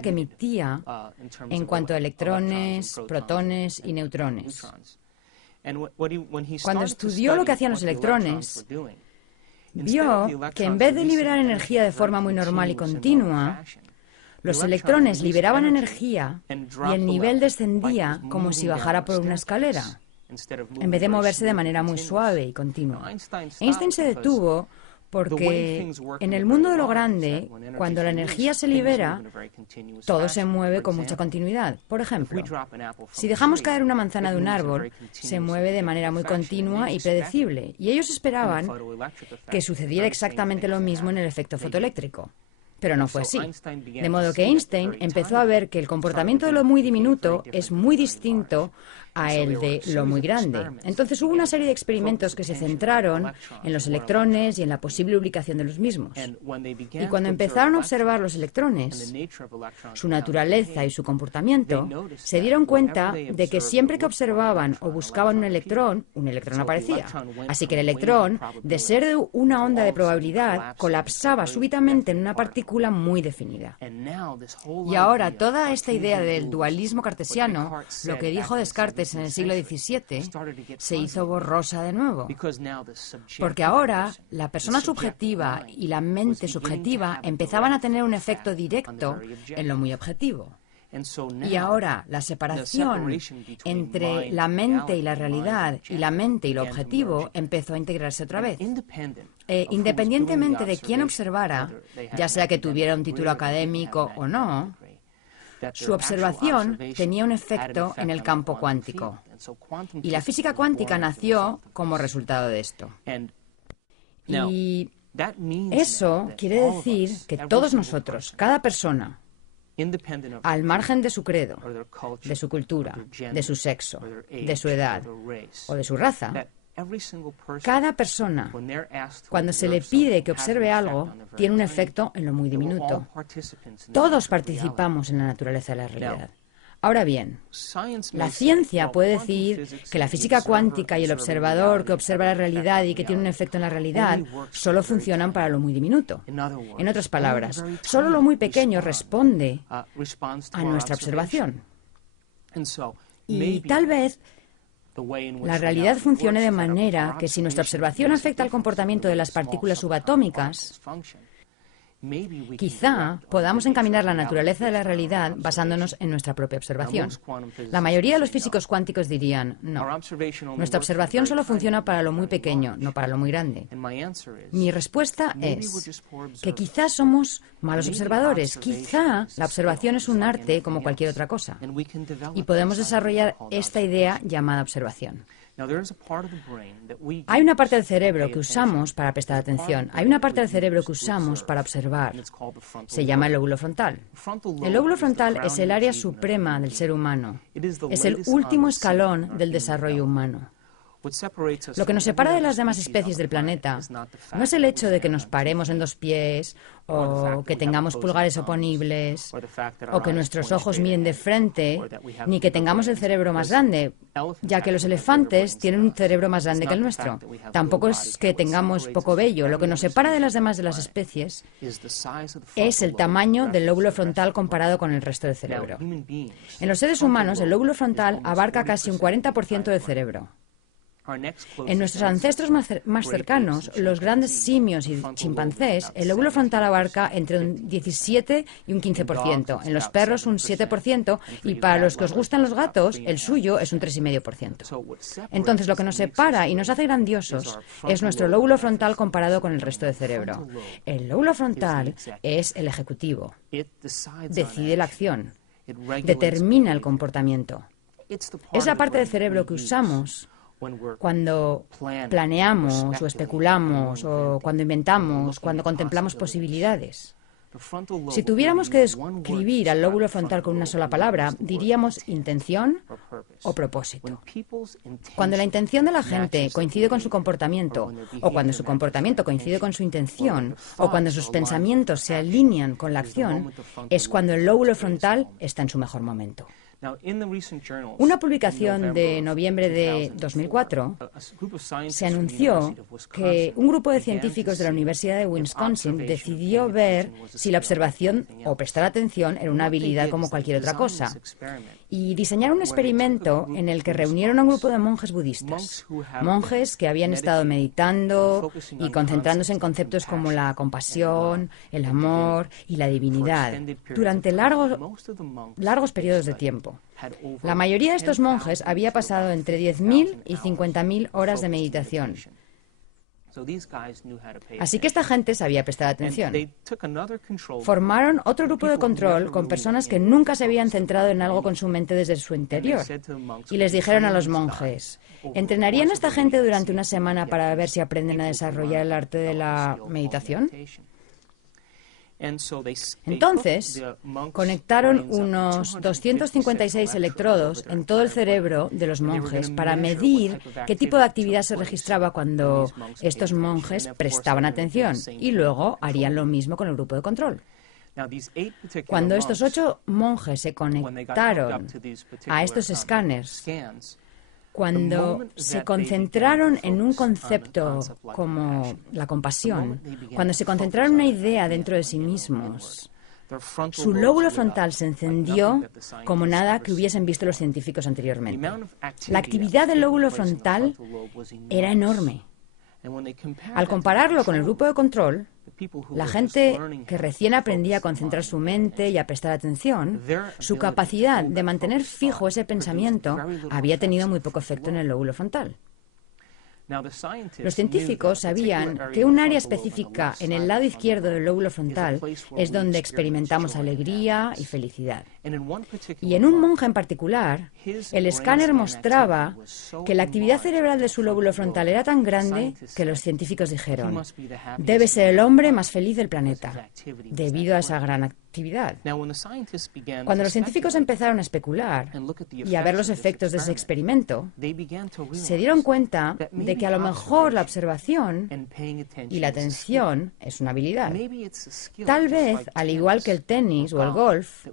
que emitía en cuanto a electrones, protones y neutrones. Cuando estudió lo que hacían los electrones, vio que en vez de liberar energía de forma muy normal y continua, los electrones liberaban energía y el nivel descendía como si bajara por una escalera, en vez de moverse de manera muy suave y continua. Einstein se detuvo porque en el mundo de lo grande, cuando la energía se libera, todo se mueve con mucha continuidad. Por ejemplo, si dejamos caer una manzana de un árbol, se mueve de manera muy continua y predecible, y ellos esperaban que sucediera exactamente lo mismo en el efecto fotoeléctrico. Pero no fue así. De modo que Einstein empezó a ver que el comportamiento de lo muy diminuto es muy distinto a el de lo muy grande. Entonces hubo una serie de experimentos que se centraron en los electrones y en la posible ubicación de los mismos. Y cuando empezaron a observar los electrones, su naturaleza y su comportamiento, se dieron cuenta de que siempre que observaban o buscaban un electrón aparecía. Así que el electrón, de ser de una onda de probabilidad, colapsaba súbitamente en una partícula muy definida. Y ahora toda esta idea del dualismo cartesiano, lo que dijo Descartes en el siglo XVII, se hizo borrosa de nuevo. Porque ahora la persona subjetiva y la mente subjetiva empezaban a tener un efecto directo en lo muy objetivo. Y ahora la separación entre la mente y la realidad y la mente y lo objetivo empezó a integrarse otra vez. Independientemente de quién observara, ya sea que tuviera un título académico o no, su observación tenía un efecto en el campo cuántico. Y la física cuántica nació como resultado de esto. Y eso quiere decir que todos nosotros, cada persona, al margen de su credo, de su cultura, de su sexo, de su edad o de su raza, cada persona, cuando se le pide que observe algo, tiene un efecto en lo muy diminuto. Todos participamos en la naturaleza de la realidad. Ahora bien, la ciencia puede decir que la física cuántica y el observador que observa la realidad y que tiene un efecto en la realidad solo funcionan para lo muy diminuto. En otras palabras, solo lo muy pequeño responde a nuestra observación. Y tal vez la realidad funcione de manera que si nuestra observación afecta al comportamiento de las partículas subatómicas, quizá podamos encaminar la naturaleza de la realidad basándonos en nuestra propia observación. La mayoría de los físicos cuánticos dirían, no, nuestra observación solo funciona para lo muy pequeño, no para lo muy grande. Mi respuesta es que quizá somos malos observadores, quizá la observación es un arte como cualquier otra cosa, y podemos desarrollar esta idea llamada observación. Hay una parte del cerebro que usamos para prestar atención. Hay una parte del cerebro que usamos para observar. Se llama el lóbulo frontal. El lóbulo frontal es el área suprema del ser humano. Es el último escalón del desarrollo humano. Lo que nos separa de las demás especies del planeta no es el hecho de que nos paremos en dos pies, o que tengamos pulgares oponibles, o que nuestros ojos miren de frente, ni que tengamos el cerebro más grande, ya que los elefantes tienen un cerebro más grande que el nuestro. Tampoco es que tengamos poco vello. Lo que nos separa de las demás de las especies es el tamaño del lóbulo frontal comparado con el resto del cerebro. En los seres humanos, el lóbulo frontal abarca casi un 40% del cerebro. En nuestros ancestros más cercanos, los grandes simios y chimpancés, el lóbulo frontal abarca entre un 17 y un 15%. En los perros un 7% y para los que os gustan los gatos, el suyo es un 3,5%. Entonces, lo que nos separa y nos hace grandiosos es nuestro lóbulo frontal comparado con el resto del cerebro. El lóbulo frontal es el ejecutivo. Decide la acción. Determina el comportamiento. Es la parte del cerebro que usamos cuando planeamos o especulamos o cuando inventamos, cuando contemplamos posibilidades. Si tuviéramos que describir al lóbulo frontal con una sola palabra, diríamos intención o propósito. Cuando la intención de la gente coincide con su comportamiento, o cuando su comportamiento coincide con su intención, o cuando sus pensamientos se alinean con la acción, es cuando el lóbulo frontal está en su mejor momento. Una publicación de noviembre de 2004 se anunció que un grupo de científicos de la Universidad de Wisconsin decidió ver si la observación o prestar atención era una habilidad como cualquier otra cosa, y diseñaron un experimento en el que reunieron a un grupo de monjes budistas, monjes que habían estado meditando y concentrándose en conceptos como la compasión, el amor y la divinidad durante largos periodos de tiempo. La mayoría de estos monjes había pasado entre 10.000 y 50.000 horas de meditación. Así que esta gente sabía prestar atención. Formaron otro grupo de control con personas que nunca se habían centrado en algo con su mente desde su interior. Y les dijeron a los monjes, ¿entrenarían a esta gente durante una semana para ver si aprenden a desarrollar el arte de la meditación? Entonces, conectaron unos 256 electrodos en todo el cerebro de los monjes para medir qué tipo de actividad se registraba cuando estos monjes prestaban atención, y luego harían lo mismo con el grupo de control. Cuando estos 8 monjes se conectaron a estos escáneres, cuando se concentraron en un concepto como la compasión, cuando se concentraron en una idea dentro de sí mismos, su lóbulo frontal se encendió como nada que hubiesen visto los científicos anteriormente. La actividad del lóbulo frontal era enorme. Al compararlo con el grupo de control, la gente que recién aprendía a concentrar su mente y a prestar atención, su capacidad de mantener fijo ese pensamiento había tenido muy poco efecto en el lóbulo frontal. Los científicos sabían que un área específica en el lado izquierdo del lóbulo frontal es donde experimentamos alegría y felicidad. Y en un monje en particular, el escáner mostraba que la actividad cerebral de su lóbulo frontal era tan grande que los científicos dijeron, debe ser el hombre más feliz del planeta, debido a esa gran actividad. Cuando los científicos empezaron a especular y a ver los efectos de ese experimento, se dieron cuenta de que a lo mejor la observación y la atención es una habilidad. Tal vez, al igual que el tenis o el golf,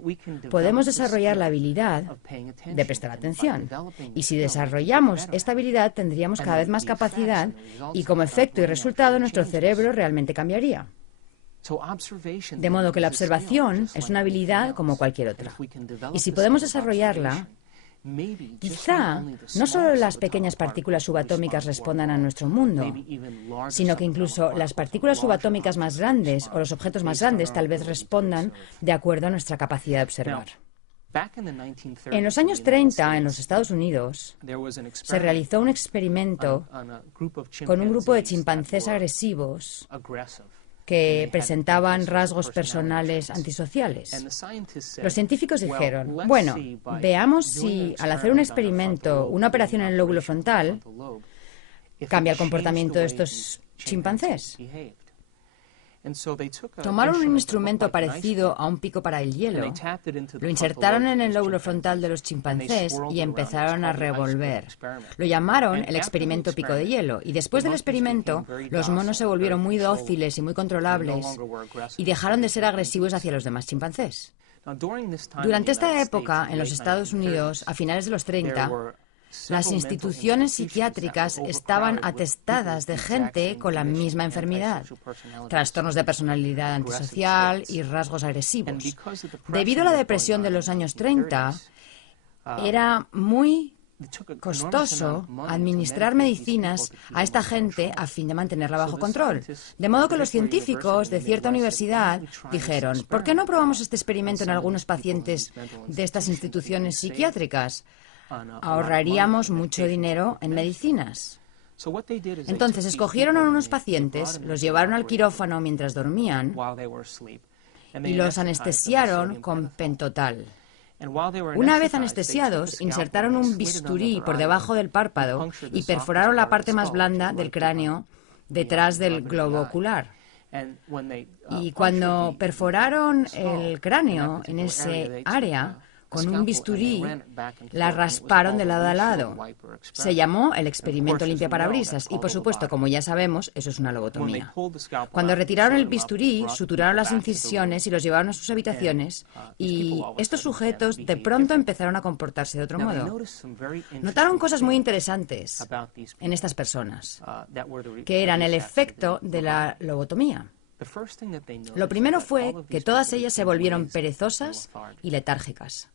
podemos desarrollar la habilidad de prestar atención. Y si desarrollamos esta habilidad, tendríamos cada vez más capacidad y, como efecto y resultado, nuestro cerebro realmente cambiaría. De modo que la observación es una habilidad como cualquier otra. Y si podemos desarrollarla, quizá no solo las pequeñas partículas subatómicas respondan a nuestro mundo, sino que incluso las partículas subatómicas más grandes o los objetos más grandes tal vez respondan de acuerdo a nuestra capacidad de observar. En los años 30, en los Estados Unidos, se realizó un experimento con un grupo de chimpancés agresivos que presentaban rasgos personales antisociales. Los científicos dijeron, bueno, veamos si al hacer un experimento, una operación en el lóbulo frontal, cambia el comportamiento de estos chimpancés. Tomaron un instrumento parecido a un pico para el hielo, lo insertaron en el lóbulo frontal de los chimpancés y empezaron a revolver. Lo llamaron el experimento pico de hielo, y después del experimento, los monos se volvieron muy dóciles y muy controlables y dejaron de ser agresivos hacia los demás chimpancés. Durante esta época, en los Estados Unidos, a finales de los 30, las instituciones psiquiátricas estaban atestadas de gente con la misma enfermedad, trastornos de personalidad antisocial y rasgos agresivos. Debido a la depresión de los años 30, era muy costoso administrar medicinas a esta gente a fin de mantenerla bajo control. De modo que los científicos de cierta universidad dijeron, ¿por qué no probamos este experimento en algunos pacientes de estas instituciones psiquiátricas? Ahorraríamos mucho dinero en medicinas. Entonces escogieron a unos pacientes, los llevaron al quirófano mientras dormían y los anestesiaron con pentotal. Una vez anestesiados, insertaron un bisturí por debajo del párpado y perforaron la parte más blanda del cráneo detrás del globo ocular. Y cuando perforaron el cráneo en ese área, con un bisturí, la rasparon de lado a lado. Se llamó el experimento limpiaparabrisas y, por supuesto, como ya sabemos, eso es una lobotomía. Cuando retiraron el bisturí, suturaron las incisiones y los llevaron a sus habitaciones y estos sujetos de pronto empezaron a comportarse de otro modo. Notaron cosas muy interesantes en estas personas, que eran el efecto de la lobotomía. Lo primero fue que todas ellas se volvieron perezosas y letárgicas.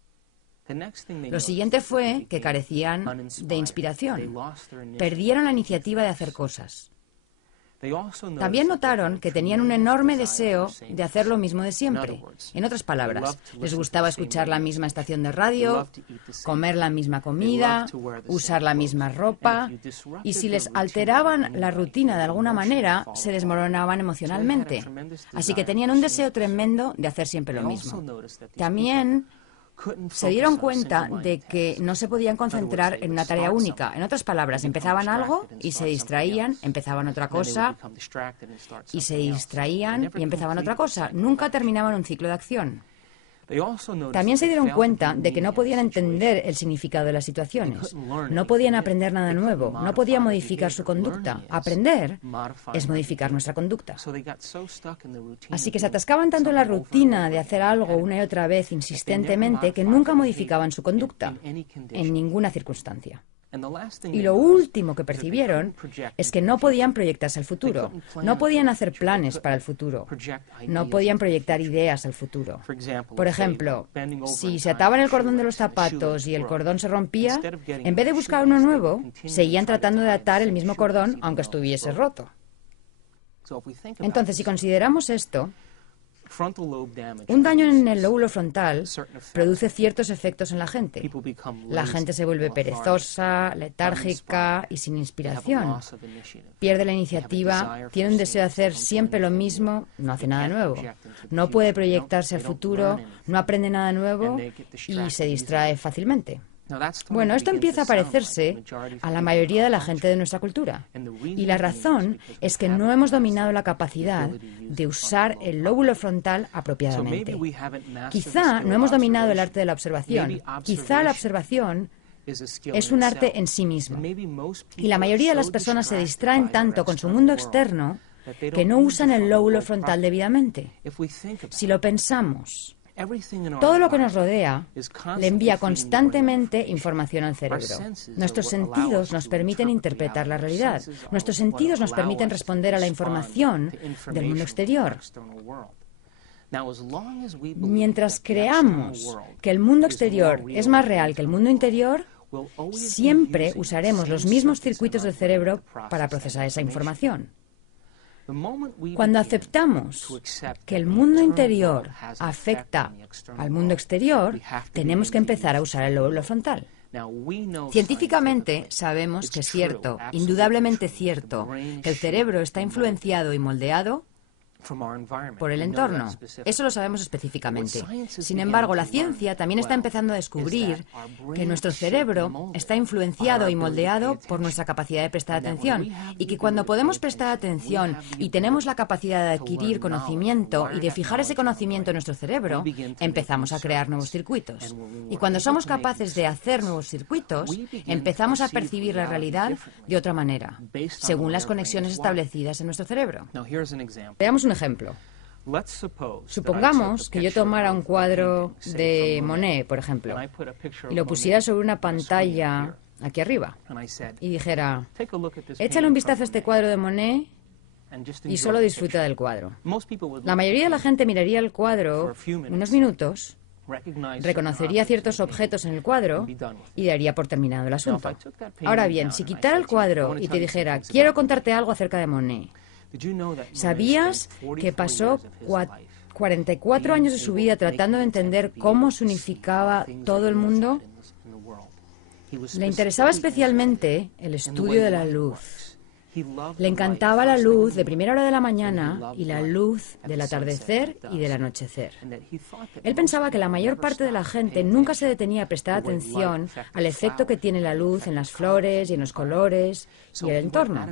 Lo siguiente fue que carecían de inspiración. Perdieron la iniciativa de hacer cosas. También notaron que tenían un enorme deseo de hacer lo mismo de siempre. En otras palabras, les gustaba escuchar la misma estación de radio, comer la misma comida, usar la misma ropa, y si les alteraban la rutina de alguna manera, se desmoronaban emocionalmente. Así que tenían un deseo tremendo de hacer siempre lo mismo. También se dieron cuenta de que no se podían concentrar en una tarea única. En otras palabras, empezaban algo y se distraían, empezaban otra cosa y se distraían y empezaban otra cosa. Nunca terminaban un ciclo de acción. También se dieron cuenta de que no podían entender el significado de las situaciones. No podían aprender nada nuevo. No podían modificar su conducta. Aprender es modificar nuestra conducta. Así que se atascaban tanto en la rutina de hacer algo una y otra vez insistentemente que nunca modificaban su conducta en ninguna circunstancia. Y lo último que percibieron es que no podían proyectarse al futuro, no podían hacer planes para el futuro, no podían proyectar ideas al futuro. Por ejemplo, si se ataban el cordón de los zapatos y el cordón se rompía, en vez de buscar uno nuevo, seguían tratando de atar el mismo cordón aunque estuviese roto. Entonces, si consideramos esto, un daño en el lóbulo frontal produce ciertos efectos en la gente. La gente se vuelve perezosa, letárgica y sin inspiración. Pierde la iniciativa, tiene un deseo de hacer siempre lo mismo, no hace nada nuevo. No puede proyectarse al futuro, no aprende nada nuevo y se distrae fácilmente. Bueno, esto empieza a parecerse a la mayoría de la gente de nuestra cultura. Y la razón es que no hemos dominado la capacidad de usar el lóbulo frontal apropiadamente. Quizá no hemos dominado el arte de la observación. Quizá la observación es un arte en sí mismo. Y la mayoría de las personas se distraen tanto con su mundo externo que no usan el lóbulo frontal debidamente. Si lo pensamos, todo lo que nos rodea le envía constantemente información al cerebro. Nuestros sentidos nos permiten interpretar la realidad. Nuestros sentidos nos permiten responder a la información del mundo exterior. Mientras creamos que el mundo exterior es más real que el mundo interior, siempre usaremos los mismos circuitos del cerebro para procesar esa información. Cuando aceptamos que el mundo interior afecta al mundo exterior, tenemos que empezar a usar el lóbulo frontal. Científicamente sabemos que es cierto, indudablemente cierto, que el cerebro está influenciado y moldeado por el entorno. Eso lo sabemos específicamente. Sin embargo, la ciencia también está empezando a descubrir que nuestro cerebro está influenciado y moldeado por nuestra capacidad de prestar atención y que cuando podemos prestar atención y tenemos la capacidad de adquirir conocimiento y de fijar ese conocimiento en nuestro cerebro, empezamos a crear nuevos circuitos. Y cuando somos capaces de hacer nuevos circuitos, empezamos a percibir la realidad de otra manera, según las conexiones establecidas en nuestro cerebro. Veamos un ejemplo. Supongamos que yo tomara un cuadro de Monet, por ejemplo, y lo pusiera sobre una pantalla aquí arriba y dijera, échale un vistazo a este cuadro de Monet y solo disfruta del cuadro. La mayoría de la gente miraría el cuadro unos minutos, reconocería ciertos objetos en el cuadro y daría por terminado el asunto. Ahora bien, si quitara el cuadro y te dijera, quiero contarte algo acerca de Monet, ¿sabías que pasó 44 años de su vida tratando de entender cómo se unificaba todo el mundo? Le interesaba especialmente el estudio de la luz. Le encantaba la luz de primera hora de la mañana y la luz del atardecer y del anochecer. Él pensaba que la mayor parte de la gente nunca se detenía a prestar atención al efecto que tiene la luz en las flores y en los colores y el entorno.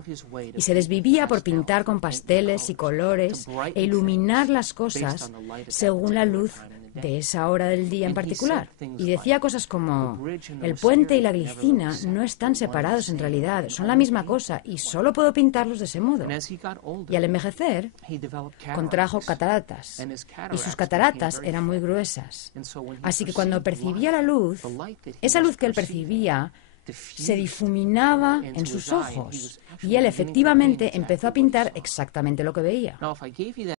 Y se desvivía por pintar con pasteles y colores e iluminar las cosas según la luz de esa hora del día en particular. Y decía cosas como: el puente y la glicina no están separados en realidad, son la misma cosa y solo puedo pintarlos de ese modo. Y al envejecer, contrajo cataratas, y sus cataratas eran muy gruesas. Así que cuando percibía la luz, esa luz que él percibía se difuminaba en sus ojos, y él efectivamente empezó a pintar exactamente lo que veía.